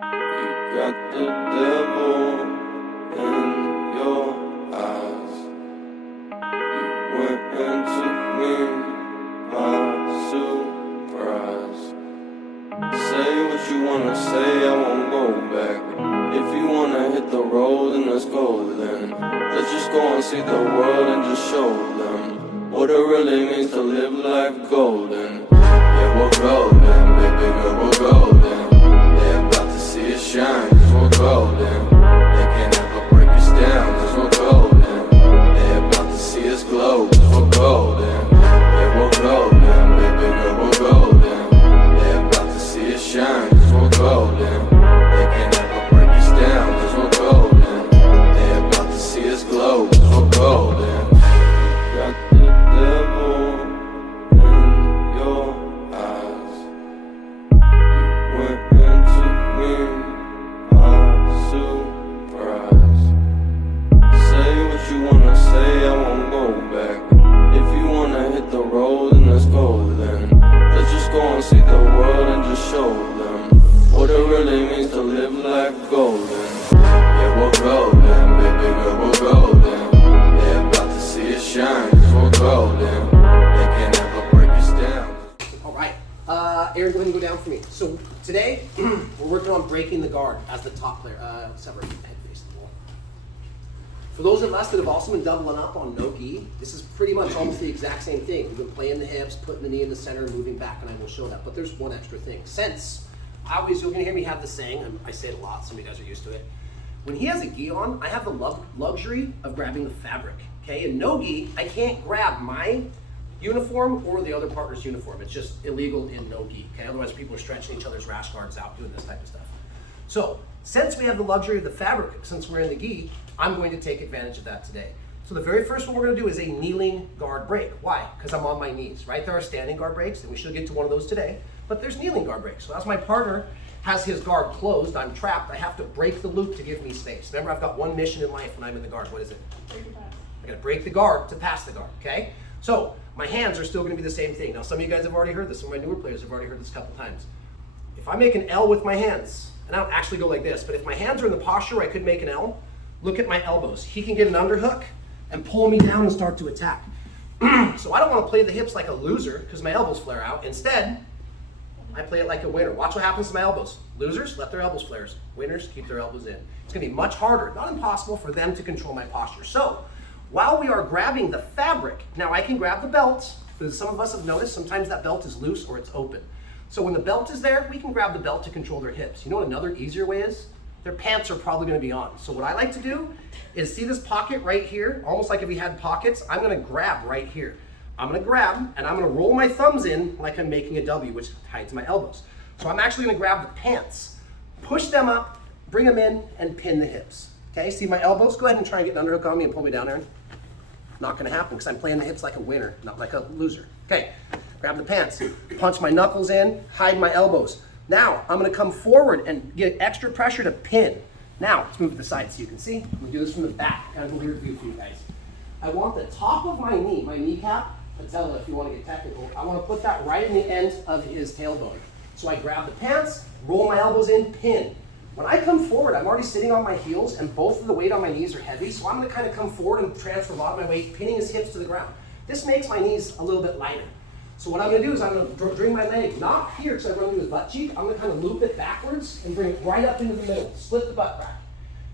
Got the devil in your eyes. You went and took me by surprise. Say what you wanna say, I won't go back. If you wanna hit the road, then let's go then. Let's just go and see the world and just show them what it really means to live life golden. Yeah, we're golden, baby girl, we're golden. They're about to see us shine, cause we're golden. They can't ever break us down, cause we're golden. They're about to see us glow, cause we're golden. Yeah, we're golden, baby girl, we're golden. They're about to see us shine, cause we're golden. They can't ever break us down, cause we're golden. They're about to see us glow, cause we're golden. Got the devil in your eyes. You went and took me by surprise. Say what you wanna say, I won't go back. If you wanna hit the road, then let's go then. Let's just go and see the world and just show them what it really means to live life golden. Yeah, we're golden, baby girl, we're golden. They're about to see us shine, cause we're golden. They can't ever break us down. All right, Aaron, go ahead and go down for me. So today, we're working on breaking the guard as the top player. Let's have our head face the wall. For those of us that have also been doubling up on no-gi, this is pretty much almost the exact same thing. We've been playing the hips, putting the knee in the center, moving back, and I will show that. But there's one extra thing. Since you're gonna hear me have the saying, and I say it a lot, some of you guys are used to it. When he has a gi on, I have the luxury of grabbing the fabric, okay? In no-gi, I can't grab my uniform or the other partner's uniform. It's just illegal in no-gi, okay? Otherwise, people are stretching each other's rash guards out, doing this type of stuff. So, since we have the luxury of the fabric, since we're in the gi, I'm going to take advantage of that today. So the very first one we're gonna do is a kneeling guard break. Why? Because I'm on my knees, right? There are standing guard breaks, and we should get to one of those today, but there's kneeling guard breaks. So as my partner has his guard closed, I'm trapped, I have to break the loop to give me space. Remember, I've got one mission in life when I'm in the guard. What is it? I gotta break the guard to pass the guard, okay? So my hands are still gonna be the same thing. Now some of you guys have already heard this, some of my newer players have already heard this a couple times. If I make an L with my hands, and I don't actually go like this, but if my hands are in the posture where I could make an L, look at my elbows. He can get an underhook and pull me down and start to attack. So I don't wanna play the hips like a loser because my elbows flare out. Instead, I play it like a winner. Watch what happens to my elbows. Losers, let their elbows flare. Winners, keep their elbows in. It's gonna be much harder, not impossible, for them to control my posture. So, while we are grabbing the fabric, now I can grab the belt, because some of us have noticed sometimes that belt is loose or it's open. So when the belt is there, we can grab the belt to control their hips. You know what another easier way is? Their pants are probably gonna be on. So what I like to do is see this pocket right here, almost like if we had pockets, I'm gonna grab right here. I'm gonna grab and I'm gonna roll my thumbs in like I'm making a W, which hides my elbows. So I'm actually gonna grab the pants, push them up, bring them in, and pin the hips. Okay, see my elbows? Go ahead and try and get an underhook on me and pull me down, Aaron. Not gonna happen because I'm playing the hips like a winner, not like a loser. Okay, grab the pants, punch my knuckles in, hide my elbows. Now, I'm gonna come forward and get extra pressure to pin. Now, let's move to the side so you can see. I'm gonna do this from the back. Kind of a weird view for you guys. I want the top of my knee, my kneecap, patella if you want to get technical, I want to put that right in the end of his tailbone. So I grab the pants, roll my elbows in, pin. When I come forward, I'm already sitting on my heels and both of the weight on my knees are heavy, so I'm going to kind of come forward and transfer a lot of my weight, pinning his hips to the ground. This makes my knees a little bit lighter. So what I'm going to do is I'm going to bring my leg, not here because I run into his butt cheek, I'm going to kind of loop it backwards and bring it right up into the middle, split the butt crack.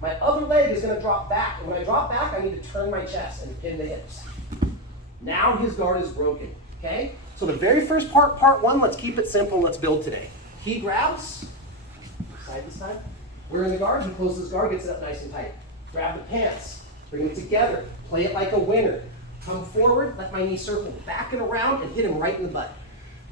My other leg is going to drop back, and when I drop back, I need to turn my chest and pin the hips. Now his guard is broken, okay? So the very first part one, let's keep it simple, let's build today. He grabs, side to side. We're in the guard, he closes his guard, gets it up nice and tight. Grab the pants, bring it together, play it like a winner. Come forward, let my knee circle back and around and hit him right in the butt.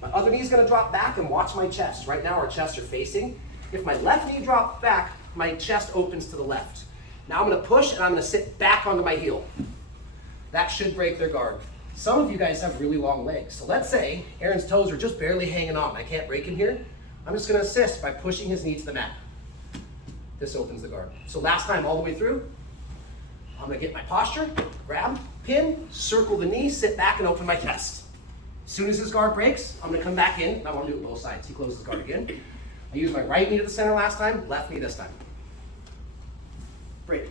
My other knee's gonna drop back and watch my chest. Right now our chests are facing. If my left knee drops back, my chest opens to the left. Now I'm gonna push and I'm gonna sit back onto my heel. That should break their guard. Some of you guys have really long legs. So let's say Aaron's toes are just barely hanging on. I can't break him here. I'm just gonna assist by pushing his knee to the mat. This opens the guard. So last time all the way through, I'm gonna get my posture, grab, pin, circle the knee, sit back and open my chest. As soon as his guard breaks, I'm gonna come back in, and I wanna do it both sides. He closes his guard again. I used my right knee to the center last time, left knee this time. Break,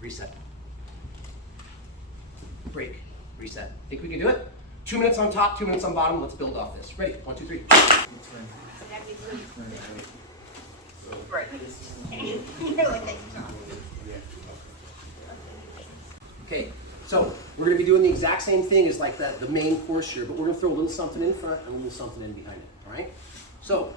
reset. Break, reset. Think we can do it? 2 minutes on top, 2 minutes on bottom. Let's build off this. Ready? 1, 2, 3. Right. You're like, Okay, so we're going to be doing the exact same thing as like the main course here, but we're going to throw a little something in front and a little something in behind it, all right? So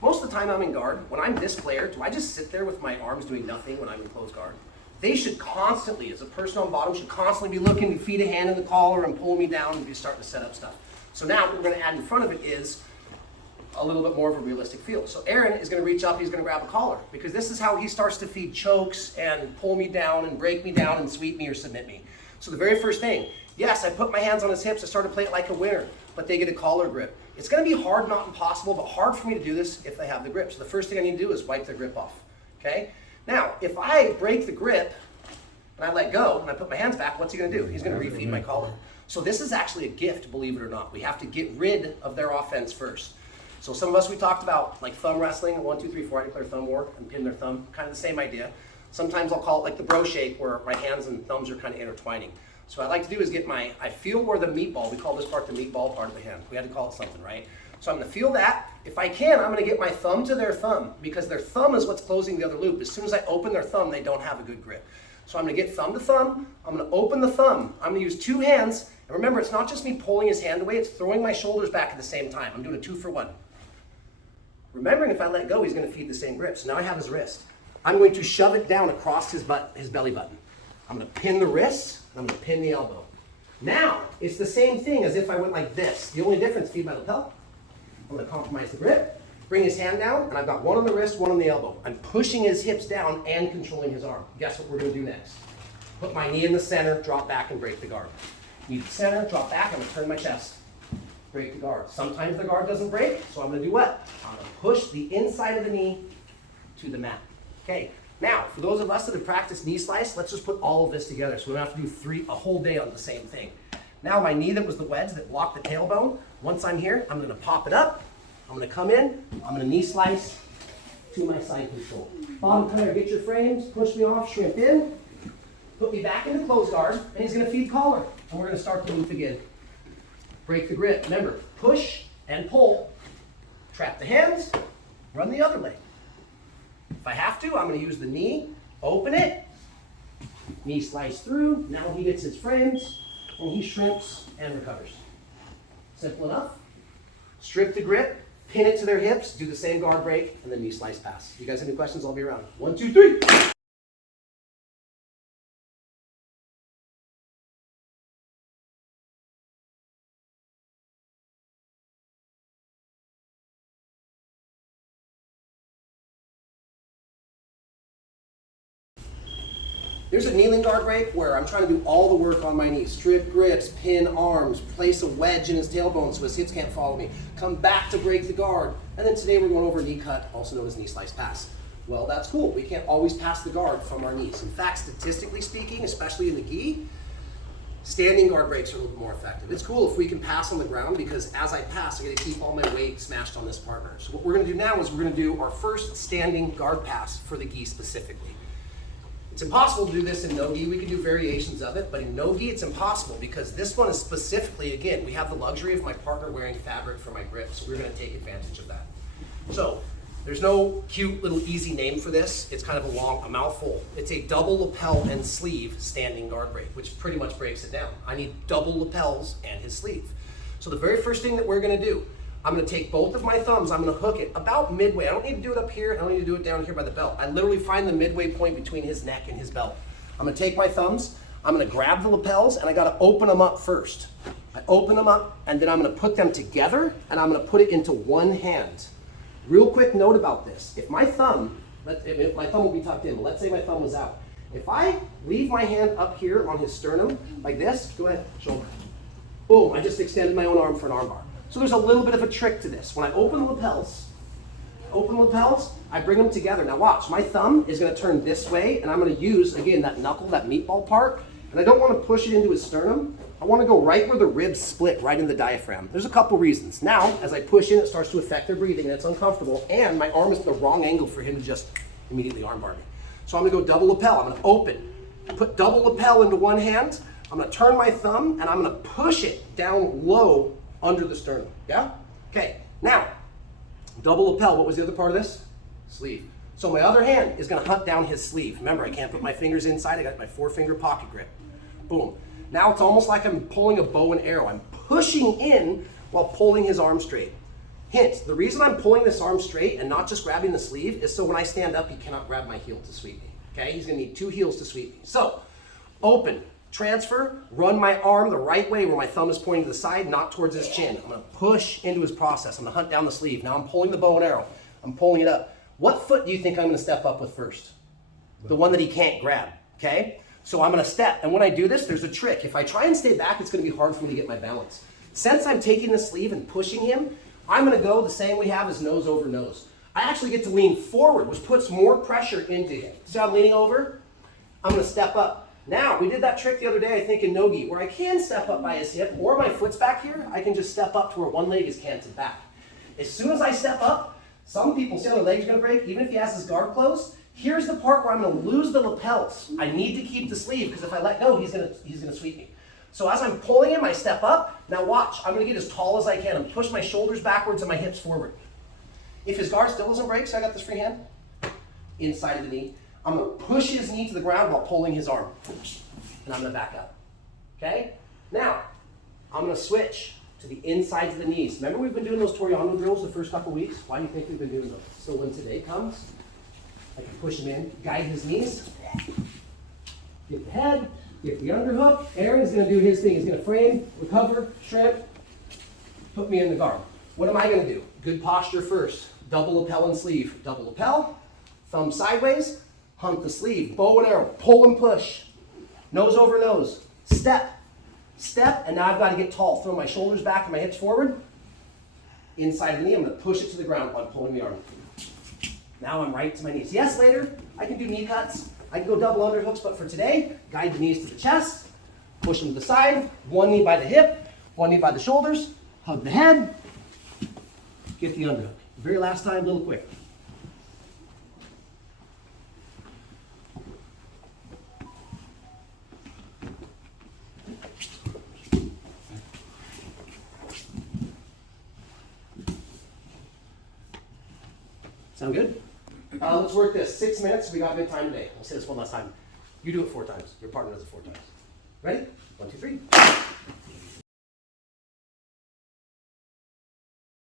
most of the time I'm in guard, when I'm this player, do I just sit there with my arms doing nothing when I'm in closed guard? They should constantly, as a person on bottom, should constantly be looking to feed a hand in the collar and pull me down and be starting to set up stuff. So now what we're going to add in front of it is a little bit more of a realistic feel. So Aaron is going to reach up, he's going to grab a collar, because this is how he starts to feed chokes and pull me down and break me down and sweep me or submit me. So the very first thing, yes, I put my hands on his hips, I started to play it like a winner, but they get a collar grip. It's going to be hard, not impossible, but hard for me to do this if they have the grip. So the first thing I need to do is wipe their grip off, okay? Now, if I break the grip and I let go and I put my hands back, what's he going to do? He's going to refeed my collar. So this is actually a gift, believe it or not. We have to get rid of their offense first. So some of us, we talked about like thumb wrestling, 1, 2, 3, 4, I declare thumb war and pin their thumb, kind of the same idea. Sometimes I'll call it like the bro shake where my hands and thumbs are kind of intertwining. So what I like to do is get I feel where the meatball, we call this part the meatball part of the hand. We had to call it something, right? So I'm gonna feel that. If I can, I'm gonna get my thumb to their thumb because their thumb is what's closing the other loop. As soon as I open their thumb, they don't have a good grip. So I'm gonna get thumb to thumb, I'm gonna open the thumb. I'm gonna use 2 hands, and remember, it's not just me pulling his hand away, it's throwing my shoulders back at the same time. I'm doing a 2 for 1. Remembering if I let go, he's going to feed the same grip. So now I have his wrist. I'm going to shove it down across his belly button. I'm going to pin the wrist, and I'm going to pin the elbow. Now, it's the same thing as if I went like this. The only difference, feed my lapel. I'm going to compromise the grip, bring his hand down, and I've got one on the wrist, one on the elbow. I'm pushing his hips down and controlling his arm. Guess what we're going to do next? Put my knee in the center, drop back, and break the guard. Knee to the center, drop back, I'm going to turn my chest. Break the guard. Sometimes the guard doesn't break, so I'm going to do what? I'm going to push the inside of the knee to the mat. Okay, now, for those of us that have practiced knee slice, let's just put all of this together so we don't have to do a whole day on the same thing. Now, my knee that was the wedge that blocked the tailbone, once I'm here, I'm going to pop it up, I'm going to come in, I'm going to knee slice to my side control. Bottom cutter, get your frames, push me off, shrimp in, put me back into closed guard, and he's going to feed collar. And we're going to start the loop again. Break the grip. Remember, push and pull. Trap the hands, run the other leg. If I have to, I'm going to use the knee, open it, knee slice through. Now he gets his frames, and he shrimps and recovers. Simple enough. Strip the grip, pin it to their hips, do the same guard break, and then knee slice pass. You guys have any questions? I'll be around. 1, 2, 3. There's a kneeling guard break where I'm trying to do all the work on my knees. Strip grips, pin arms, place a wedge in his tailbone so his hips can't follow me. Come back to break the guard. And then today we're going over knee cut, also known as knee slice pass. Well, that's cool. We can't always pass the guard from our knees. In fact, statistically speaking, especially in the gi, standing guard breaks are a little bit more effective. It's cool if we can pass on the ground because as I pass, I get to keep all my weight smashed on this partner. So what we're going to do now is we're going to do our first standing guard pass for the gi specifically. It's impossible to do this in no-gi. We can do variations of it, but in no-gi it's impossible because this one is specifically, again, we have the luxury of my partner wearing fabric for my grip, so we're going to take advantage of that. So there's no cute little easy name for this. It's kind of a mouthful. It's a double lapel and sleeve standing guard break, which pretty much breaks it down. I need double lapels and his sleeve. So the very first thing that we're going to do, I'm going to take both of my thumbs, I'm going to hook it about midway. I don't need to do it up here, I don't need to do it down here by the belt. I literally find the midway point between his neck and his belt. I'm going to take my thumbs, I'm going to grab the lapels, and I got to open them up first. I open them up, and then I'm going to put them together, and I'm going to put it into one hand. Real quick note about this. If my thumb, if my thumb will be tucked in, but let's say my thumb was out. If I leave my hand up here on his sternum, like this, go ahead, shoulder. Boom, I just extended my own arm for an arm bar. So there's a little bit of a trick to this. When I open the lapels, I bring them together. Now watch, my thumb is going to turn this way, and I'm going to use, again, that knuckle, that meatball part, and I don't want to push it into his sternum. I want to go right where the ribs split, right in the diaphragm. There's a couple reasons. Now, as I push in, it starts to affect their breathing, and it's uncomfortable, and my arm is at the wrong angle for him to just immediately armbar me. So I'm going to go double lapel. I'm going to open, put double lapel into one hand. I'm going to turn my thumb, and I'm going to push it down low under the sternum. Yeah? Okay. Now, double lapel. What was the other part of this? Sleeve. So my other hand is going to hunt down his sleeve. Remember, I can't put my fingers inside. I got my 4-finger pocket grip. Boom. Now it's almost like I'm pulling a bow and arrow. I'm pushing in while pulling his arm straight. Hint, the reason I'm pulling this arm straight and not just grabbing the sleeve is so when I stand up, he cannot grab my heel to sweep me. Okay, he's gonna need 2 heels to sweep me. So, open, transfer, run my arm the right way where my thumb is pointing to the side, not towards his chin. I'm gonna push into his process. I'm gonna hunt down the sleeve. Now I'm pulling the bow and arrow. I'm pulling it up. What foot do you think I'm gonna step up with first? The one that he can't grab, okay? So I'm going to step, and when I do this, there's a trick. If I try and stay back, it's going to be hard for me to get my balance. Since I'm taking the sleeve and pushing him, I'm going to go the same we have as nose over nose. I actually get to lean forward, which puts more pressure into him. So I'm leaning over, I'm going to step up. Now, we did that trick the other day, I think, in no-gi, where I can step up by his hip, or my foot's back here, I can just step up to where one leg is canted back. As soon as I step up, some people say their leg's going to break, even if he has his guard closed. Here's the part where I'm going to lose the lapels. I need to keep the sleeve because if I let go, he's going to sweep me. So as I'm pulling him, I step up. Now watch, I'm going to get as tall as I can and push my shoulders backwards and my hips forward. If his guard still doesn't break, so I got this free hand, inside of the knee, I'm going to push his knee to the ground while pulling his arm. And I'm going to back up. Okay? Now, I'm going to switch to the insides of the knees. Remember we've been doing those Toriano drills the first couple weeks? Why do you think we've been doing those? So when today comes, I can push him in, guide his knees, get the head, get the underhook. Aaron's going to do his thing. He's going to frame, recover, shrimp, put me in the guard. What am I going to do? Good posture first. Double lapel and sleeve. Double lapel, thumb sideways, hunt the sleeve, bow and arrow, pull and push. Nose over nose. Step, step, and now I've got to get tall. Throw my shoulders back and my hips forward. Inside of the knee, I'm going to push it to the ground while I'm pulling the arm. Now I'm right to my knees. Yes, later, I can do knee cuts. I can go double underhooks, but for today, guide the knees to the chest, push them to the side, one knee by the hip, one knee by the shoulders, hug the head, get the underhook. Very last time, a little quick. Sound good? Let's work this. 6 minutes. We got good time today. I'll say this one last time. You do it 4 times. Your partner does it 4 times. Ready? 1, 2, 3.